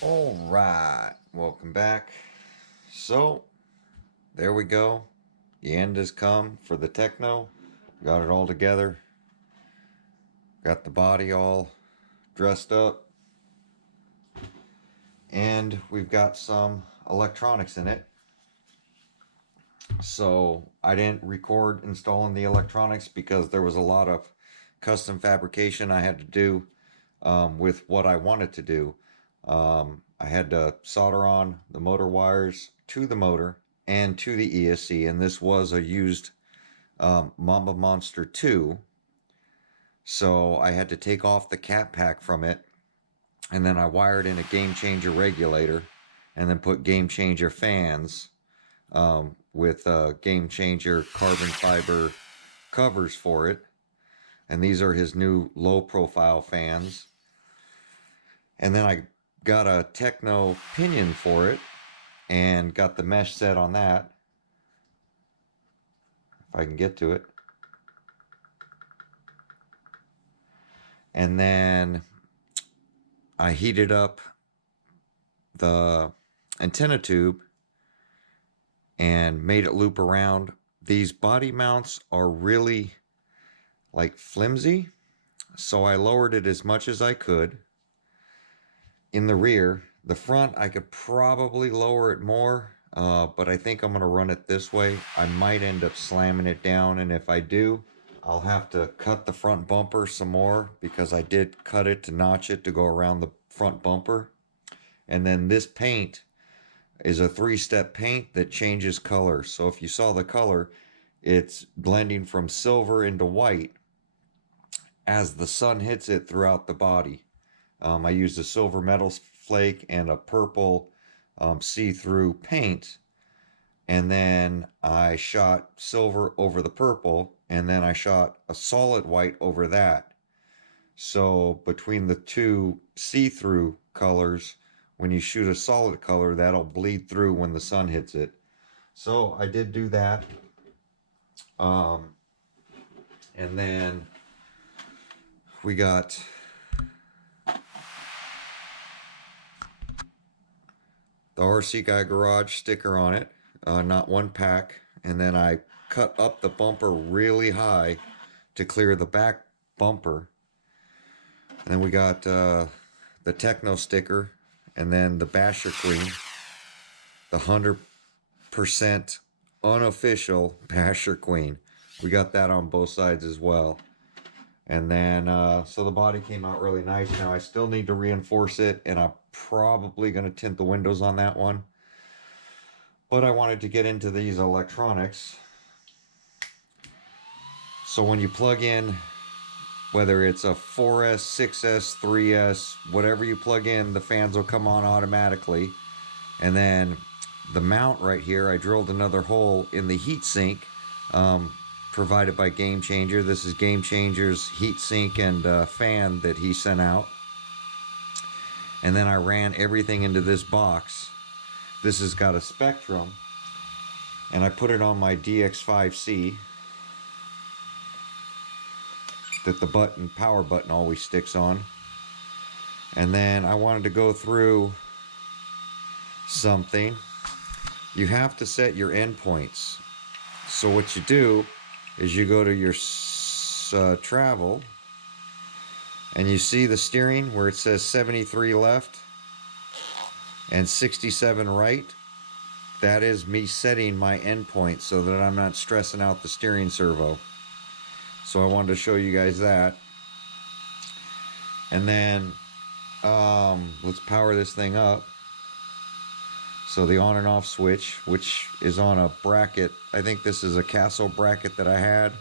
All right, welcome back. So, there we go. The end has come for the Tekno. Got it all together. Got the body all dressed up. And we've got some electronics in it. So, I didn't record installing the electronics because there was a lot of custom fabrication I had to do with what I wanted to do. I had to solder on the motor wires to the motor and to the ESC, and this was a used Mamba Monster 2, so I had to take off the cat pack from it, and then I wired in a Game Changer regulator, and then put Game Changer fans with Game Changer carbon fiber covers for it, and these are his new low profile fans. And then I got a Tekno pinion for it and got the mesh set on that, if I can get to it. And then I heated up the antenna tube and made it loop around. These body mounts are really like flimsy, so I lowered it as much as I could in the rear. The front, I could probably lower it more, but I think I'm going to run it this way. I might end up slamming it down, and if I do, I'll have to cut the front bumper some more, because I did cut it to notch it to go around the front bumper. And then this paint is a 3-step paint that changes color. So if you saw the color, it's blending from silver into white as the sun hits it throughout the body. I used a silver metal flake and a purple see-through paint, and then I shot silver over the purple, and then I shot a solid white over that. So between the two see-through colors, when you shoot a solid color, that'll bleed through when the sun hits it. So I did do that. And then we got the RC Guy Garage sticker on it, not one pack. And then I cut up the bumper really high to clear the back bumper. And then we got the Tekno sticker, and then the Basher Queen, the 100% unofficial Basher Queen. We got that on both sides as well. And then, so the body came out really nice. Now I still need to reinforce it, and I'm probably going to tint the windows on that one. But I wanted to get into these electronics. So when you plug in, whether it's a 4S, 6S, 3S, whatever you plug in, the fans will come on automatically. And then the mount right here, I drilled another hole in the heat sink, provided by Game Changer. This is Game Changer's heat sink and fan that he sent out. And then I ran everything into this box. This has got a Spectrum, and I put it on my DX5C that the power button always sticks on. And then I wanted to go through something. You have to set your endpoints. So what you do is you go to your travel, and you see the steering where it says 73 left and 67 right. That is me setting my endpoint so that I'm not stressing out the steering servo. So I wanted to show you guys that. And then let's power this thing up. So the on and off switch, which is on a bracket, I think this is a Castle bracket that I had.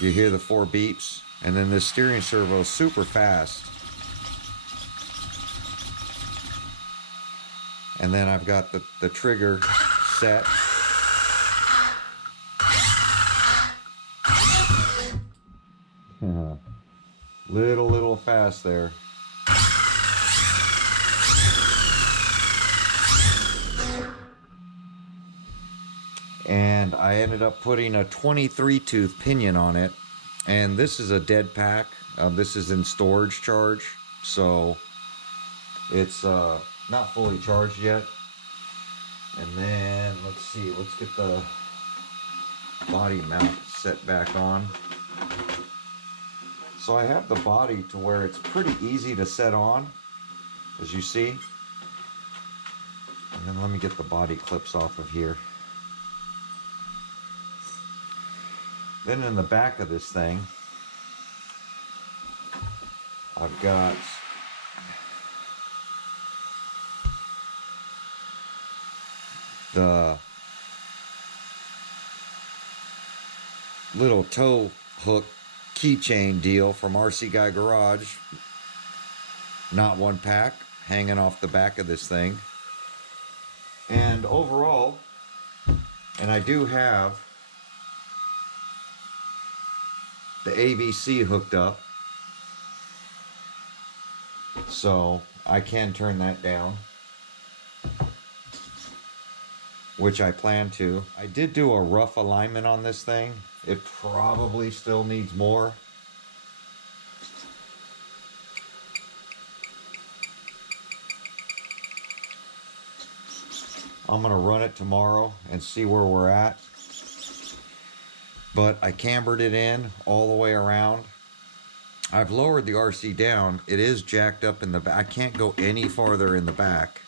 You hear the 4 beeps, and then this steering servo is super fast. And then I've got the trigger set. Little fast there. And I ended up putting a 23 tooth pinion on it. And this is a dead pack. This is in storage charge, so it's not fully charged yet. And then let's see, let's get the body mount set back on. So I have the body to where it's pretty easy to set on, as you see. And then let me get the body clips off of here. Then in the back of this thing, I've got the little tow hook keychain deal from RC Guy Garage. Not one pack, hanging off the back of this thing. And overall, and I do have the AVC hooked up, so I can turn that down, which I plan to. I did do a rough alignment on this thing. It probably still needs more. I'm gonna run it tomorrow and see where we're at. But I cambered it in all the way around. I've lowered the RC down. It is jacked up in the back. I can't go any farther in the back.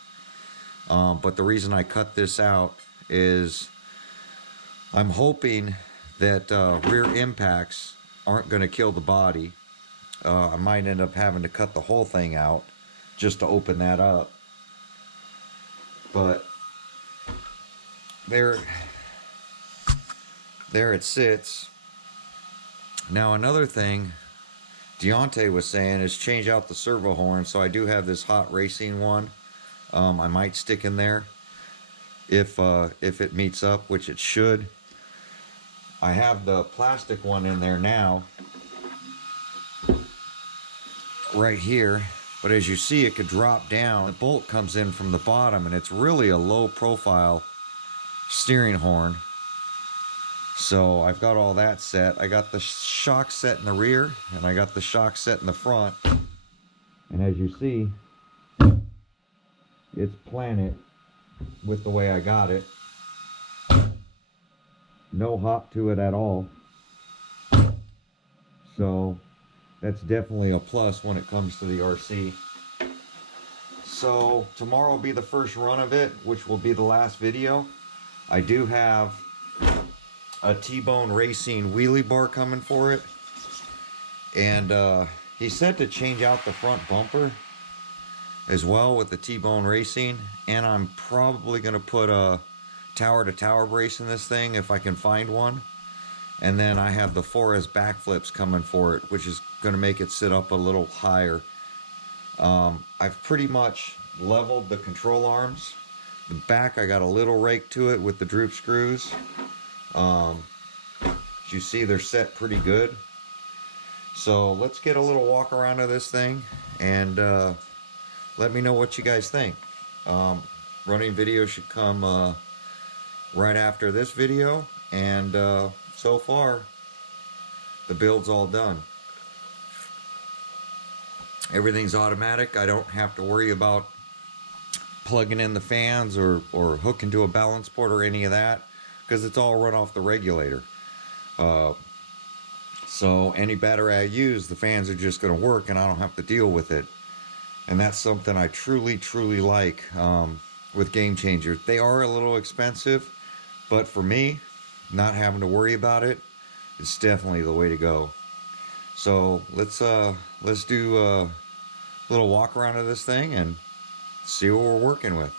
But the reason I cut this out is I'm hoping that rear impacts aren't going to kill the body. I might end up having to cut the whole thing out just to open that up. But there it sits. Now another thing Deontay was saying is change out the servo horn. So I do have this hot racing one. I might stick in there if it meets up, which it should. I have the plastic one in there now, right here. But as you see, it could drop down. The bolt comes in from the bottom, and it's really a low profile steering horn. So I've got all that set. I got the shock set in the rear, and I got the shock set in the front. And as you see, it's planet with the way I got it. No hop to it at all. So that's definitely a plus when it comes to the RC. So tomorrow will be the first run of it, which will be the last video. I do have a T-Bone Racing wheelie bar coming for it. And he said to change out the front bumper as well with the T-Bone Racing. And I'm probably going to put a tower-to-tower brace in this thing if I can find one. And then I have the Forest backflips coming for it, which is going to make it sit up a little higher. I've pretty much leveled the control arms. The back, I got a little rake to it with the droop screws. As you see, they're set pretty good. So let's get a little walk around of this thing and let me know what you guys think. Running video should come right after this video, and so far the build's all done. Everything's automatic. I don't have to worry about plugging in the fans or hooking to a balance port or any of that, because it's all run off the regulator. So any battery I use, the fans are just going to work and I don't have to deal with it. And that's something I truly like with Game Changers. They are a little expensive, but for me, not having to worry about it, it's definitely the way to go. So let's do a little walk around of this thing and see what we're working with.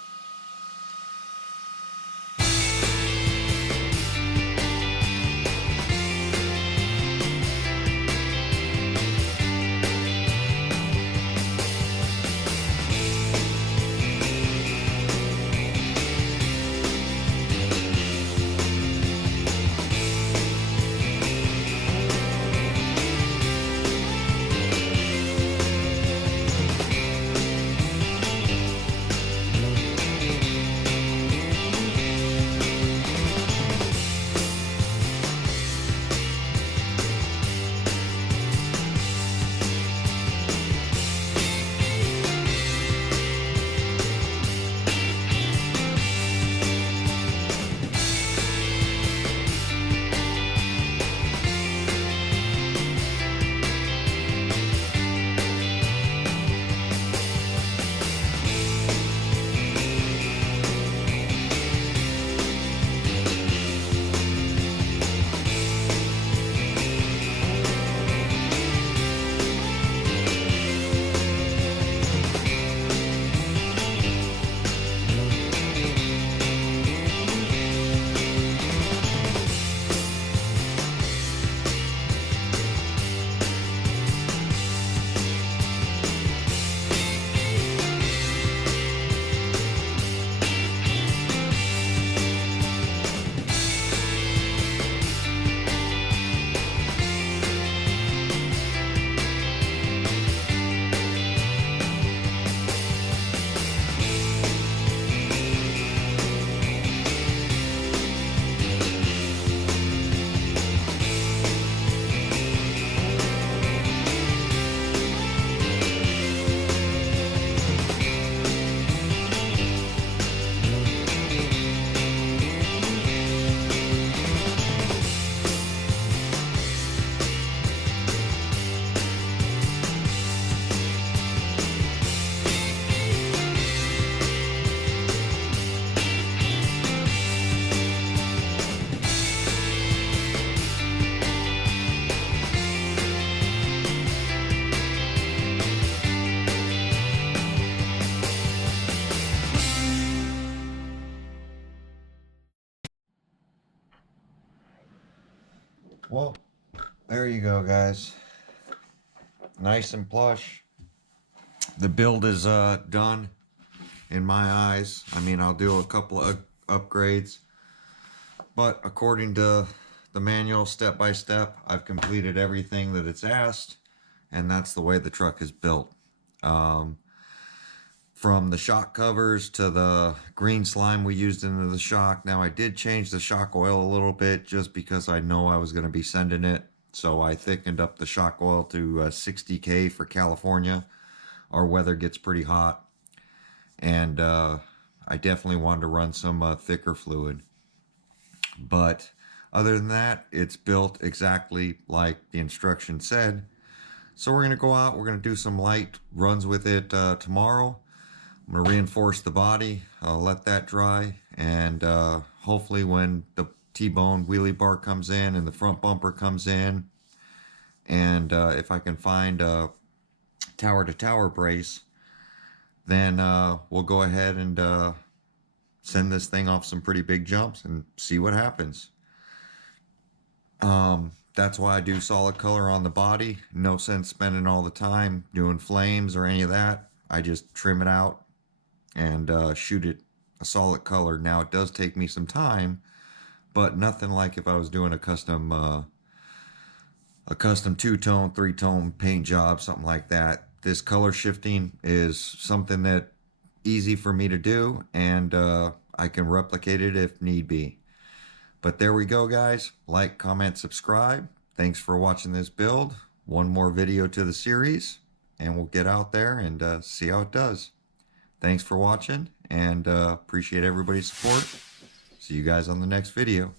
Well, there you go, guys. Nice and plush. The build is done in my eyes. I mean, I'll do a couple of upgrades, but according to the manual, step by step, I've completed everything that it's asked, and that's the way the truck is built. From the shock covers to the green slime we used into the shock. Now, I did change the shock oil a little bit just because I know I was going to be sending it. So I thickened up the shock oil to 60K for California. Our weather gets pretty hot. And I definitely wanted to run some thicker fluid. But other than that, it's built exactly like the instruction said. So we're going to go out. We're going to do some light runs with it tomorrow. I'm going to reinforce the body, let that dry, and hopefully when the T-bone wheelie bar comes in and the front bumper comes in, and if I can find a tower-to-tower brace, then we'll go ahead and send this thing off some pretty big jumps and see what happens. That's why I do solid color on the body. No sense spending all the time doing flames or any of that. I just trim it out and shoot it a solid color. Now, it does take me some time, but nothing like if I was doing a custom two-tone, three-tone paint job, something like that. This color shifting is something that easy for me to do, and I can replicate it if need be. But there we go, guys. Like, comment, subscribe. Thanks for watching this build. One more video to the series, and we'll get out there and see how it does. Thanks for watching, and appreciate everybody's support. See you guys on the next video.